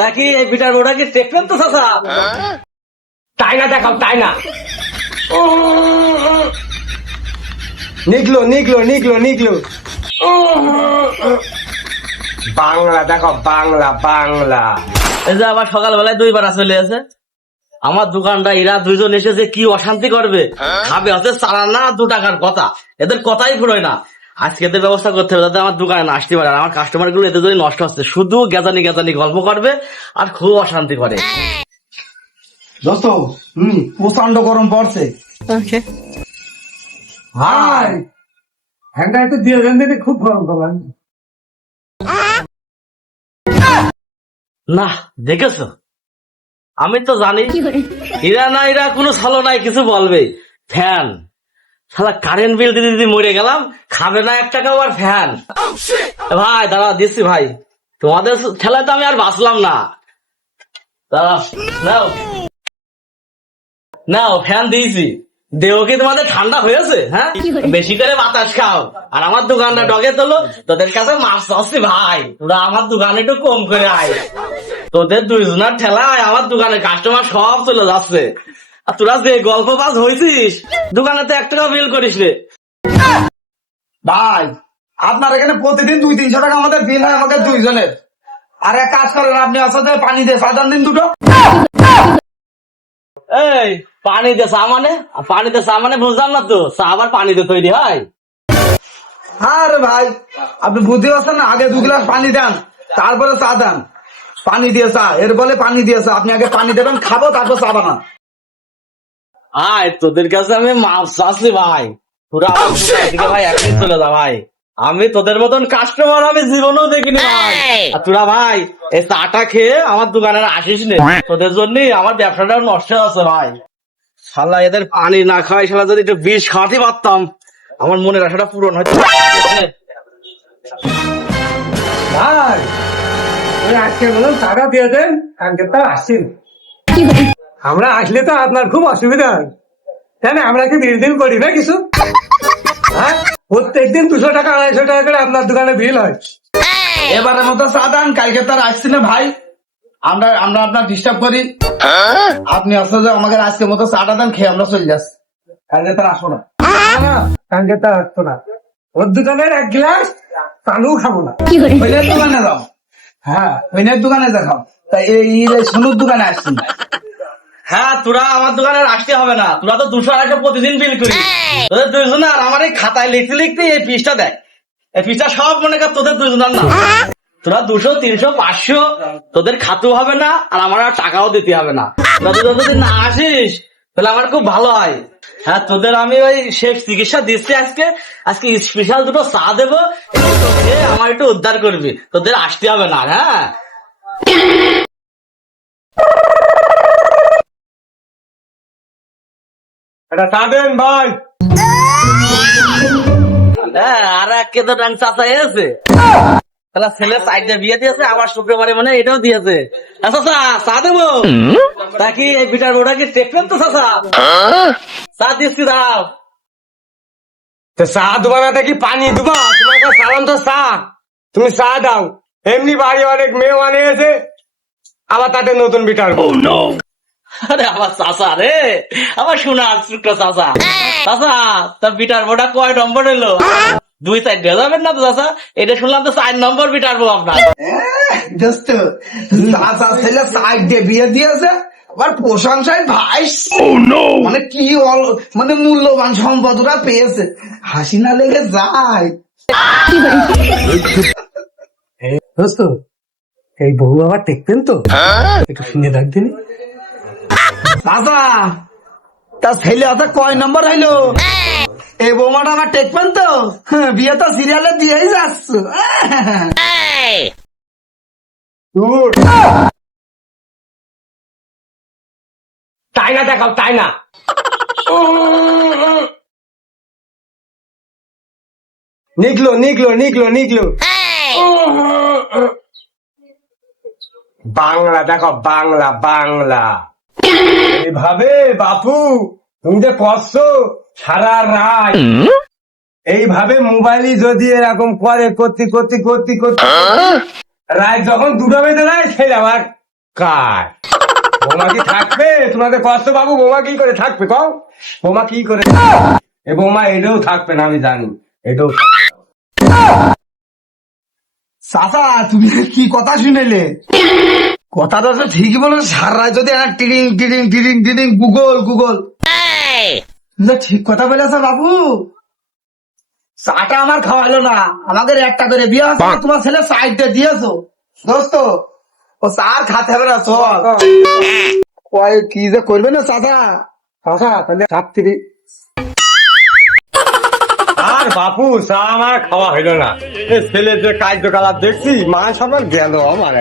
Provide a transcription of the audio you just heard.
তা কি এই বোর্ডা কি দেখবেন তো চাচা? তাই না দেখাও তাই না। নিকলো নিকলো নিকলো নিকলো বাংলা দেখো বাংলা বাংলা। এই যে আবার সকালবেলায় দুইবার চলে আছে। আমার দোকানটা এরা দুইজন এসে যে কি অশান্তি করবে। খাবে হচ্ছে চারা না দু টাকার কথা। এদের কথাই ফুরোয় না। আজকে এদের ব্যবস্থা করতে হবে যাতে আমার দোকানে না আসতে পারে। আর আমার কাস্টমারগুলো এদের জন্য নষ্ট হচ্ছে শুধু গেজানি গেজানি গল্প করবে আর খুব অশান্তি করে। দোস্ত হম প্রচণ্ড গরম পড়ছে। হাই! একটু দিয়ে দেন খুব গরম না দেখেছ? আমি তো জানি এরা না এরা কোনো ছলো নাই কিছু বলবে ফ্যান। সালা কারেন্ট বিল দিতে দিতে মরে গেলাম খাবে না এক টাকা ফ্যান ভাই দিচ্ছি ভাই। তোমাদের খেলায় তো আমি আর বাঁচলাম না। নাও। নাও ফ্যান দিয়েছি। দেহ কি তোমাদের ঠান্ডা হয়েছে হ্যাঁ? বেশি করে বাতাস খাও। আর আমার দোকানটা ডগে তোলো তোদের কাছে মাছ চাচ্ছি ভাই। তোরা আমার দোকানে একটু কম করে আয়। তোদের দুইজনের ঠেলায় আমার দোকানে কাস্টমার সব চলে যাচ্ছে। আর তোরা যে গল্প পাস হয়েছিস দোকানে তো এক টাকা বিল করিস রে ভাই আপনার এখানে প্রতিদিন দুই তিনশো টাকা আমাদের বিল হয় আমাদের দুইজনের। আর এক কাজ করেন আপনি আসলে পানি দিয়ে দিন দুটো। এই পানি দে চা মানে? পানি দে চা মানে বুঝলাম না তো চা আবার পানিতে তৈরি হয়। আরে ভাই আপনি বুঝতে পারছেন না? আগে দু গ্লাস পানি দেন তারপরে চা দেন। পানি দিয়ে চা এর বলে পানি দিয়ে চা। আপনি আগে পানি দেবেন খাব তারপর চা বানান। আয় তোদের কাছে আমি মাছ চাচ্ছি ভাই। তোরা আমার থেকে ভাই একদিন চলে যা ভাই। আমি তোদের মতন কাস্টমার আমি জীবনেও দেখিনি ভাই। আর তোরা ভাই এই চাটা খেয়ে আমার দোকানে আর আসিস নে। তোদের জন্য আমার ব্যবসাটাও নষ্ট আছে ভাই। শালা এদের পানি না খাওয়াই শালা যদি একটু বিষ খাওয়াতে পারতাম আমার মনের আশাটা পূরণ হয়তো ভাই আজকে বলুন টাকা দিয়ে দেন কালকে তো আসছেন আমরা আসলে তো আপনার খুব অসুবিধা। হয় তাই না আমরা কি বিল দিন করি না কিছু? হ্যাঁ? প্রত্যেক দিন দুশো টাকা আড়াইশো টাকা করে আপনার দোকানে বিল হয়। এবারের মতো চা দেন কালকে তার আসছি না ভাই। আমরা আমরা আপনার ডিস্টার্ব করি। আপনি আসলে আমাকে আজকের মতো চাটা দেন খেয়ে আমরা চলে যাচ্ছি। কালকে তার আসব না। কালকে তো আসতো না। ওর দোকানের এক গ্লাস চালু খাব না। ওইনের দোকানে যাও। হ্যাঁ ওইনের দোকানে দেখাও। তাই এই এই সোনুর দোকানে আসছি না। হ্যাঁ তোরা আমার দোকানে আসতে হবে না। তোরা তো দুশো আড়াইশো প্রতিদিন বিল করি তোদের দুইজন আর আমার এই খাতায় লিখতে লিখতে এই পিসটা দেখ। এই পিসটা সব মনে কর তোদের দুইজনের না। তোরা দুশো তিনশো পাঁচশো তোদের খাতেও হবে না আর আমার আর টাকাও দিতে হবে না। তোরা দুজন যদি না আসিস তাহলে আমার খুব ভালো হয়। হ্যাঁ তোদের আমি ওই শেষ চিকিৎসা দিচ্ছি আজকে। আজকে স্পেশাল দুটো চা দেবো। আমার একটু উদ্ধার করবি। তোদের আসতে হবে না হ্যাঁ? এটা ভাই। আর এক কে তো চাচা এসে তাহলে ছেলে সাইডে বিয়ে দিয়েছে আবার শুক্রবারে মানে এটাও দিয়েছে। আ, চাচা চা দেবো? তা কি এই বোর্ডা কি দেখবেন তো চাচা? চা দিচ্ছি দাঁড়াও তো চা দেবা না কি পানি দেবা? তোমার কাছে সালাম তো চা। তুমি চা দাও। এমনি বাড়ি অনেক মেয়ে মানে বানিয়েছে আবার তাতে নতুন বিটার আরে আমার চাচা রে। আমার শোনা শুক্র চাচা। চাচা তার বিটার বোর্ডা কয় নম্বর এলো? দুই সাইড দিয়ে যাবেন না তো চাচা? এটা শুনলাম তো চার নম্বর বিটার বো আপনার। দোস্ত চাচা ছেলে সাইড দিয়ে বিয়ে দিয়েছে। আবার প্রশংসায় ভাই মানে কি অল- মানে মূল্যবান সম্পদ ওরা পেয়েছে। হাসি না লেগে যায়। দোস্ত এই বহু আবার দেখবেন তো? একটু শুনে রাখবেন। চাচা তা ছেলে কয় নম্বর হইল? এই বৌমাটা আমার টেকবেন তো। বিয়ে তো সিরিয়ালে দিয়েই যাচ্ছ। তাই না দেখাও তাই না নিকলো নিকলো নিকলো নিকলো। বাংলা দেখো বাংলা বাংলা। এইভাবে বাপু তুমি যে করছ সারা রাত। এইভাবে মোবাইলই যদি এরকম করে করতে করতে করতে করতে রাত যখন দুটো বেজে যায় সেই আমার কার বৌমা কি থাকবে? তোমাদের কষ্ট বাবু বোমা কি করে থাকবে কও? বোমা কি করে থাকবে? এ বৌমা এটাও থাকবে না আমি জানি। এটাও চাচা তুমি কি কথা শুনেলে? কথাটা তো ঠিকই বলো সারা যদি একটা টিরিং টিরিং টিরিং টিরিং গুগল গুগল। ঠিক কথা বলেছ বাবু। চাটা আমার খাওয়ালো না। আমাকে একটা করে বিয়ে তোমার ছেলে সাইডে দিয়েছ। দোস্ত ও চার খাতে হবে না চল। কি যে করবে না চাচা? আচ্ছা তাহলে রাত্রি। আর বাপু চা আমার খাওয়া হইল না। ছেলে যে কার্যকলাপ দেখছি মা সবার গেল আমার।